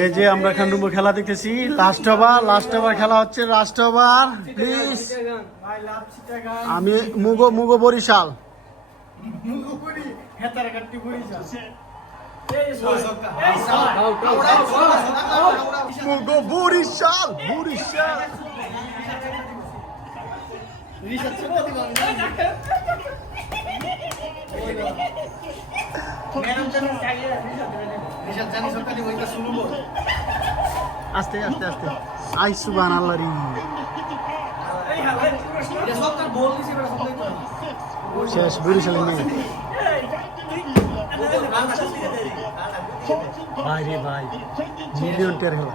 এই যে আমরা খান্ডুম্ব খেলা দেখতেছি লাস্ট ওভার লাস্ট ওভার খেলা হচ্ছে লাস্ট ওভার প্লিজ আমি মুগো মুগো বরিশাল। মুগো বরিশাল বরিশাল। আস্তে আস্তে আস্তে। আই সুবান আল্লাহ রি। শেষ বরিশাল নিয়ে ভাই রে ভাই মিলিয়ন টের খেলা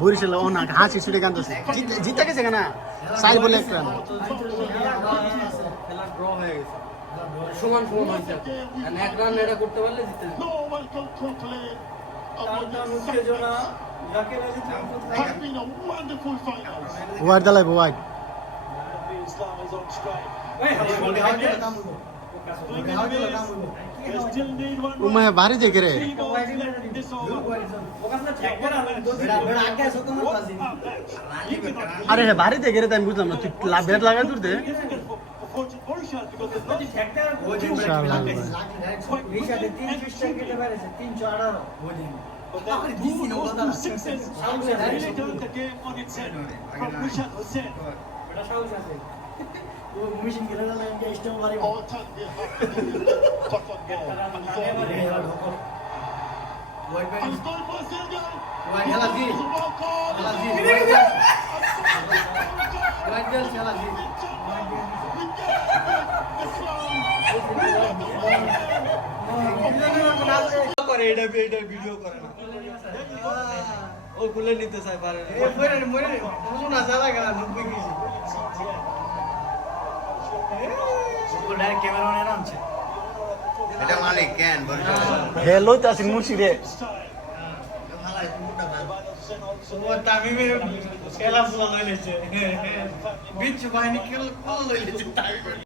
বরিশাল ও না হাসি ছুটে কান্দছে জিতে জিতে গেছে কেনা? চার বলে এক রান সমান সমান হয়েছে। এক রান এটা করতে পারলে জিতে. ওয়াইড দালাই ওয়াইড মায় ভারী দেখে রে. আরে হে ভারী দেখে রে তাই আমি বুঝলাম না তুই লা- ব্যাট লাগাই দূর দে Difficult for, for Fortune Borussia because there's not ইনশাআল্লাহ quite good and tricky. But then two, those two sixes really turned the game on its head from Rishad Hussain. All time they have tough on ball. And for and goal for Senegal. It's a wild card. করে এটা এটা video করে না ও খুলে নিতে চাই পারে এটা মালিক কেন? হে লইতে আসি মুর্শি রে। ফুলা লইলেছে। বিচ্ছু বাহিনী খেলা লইলেছে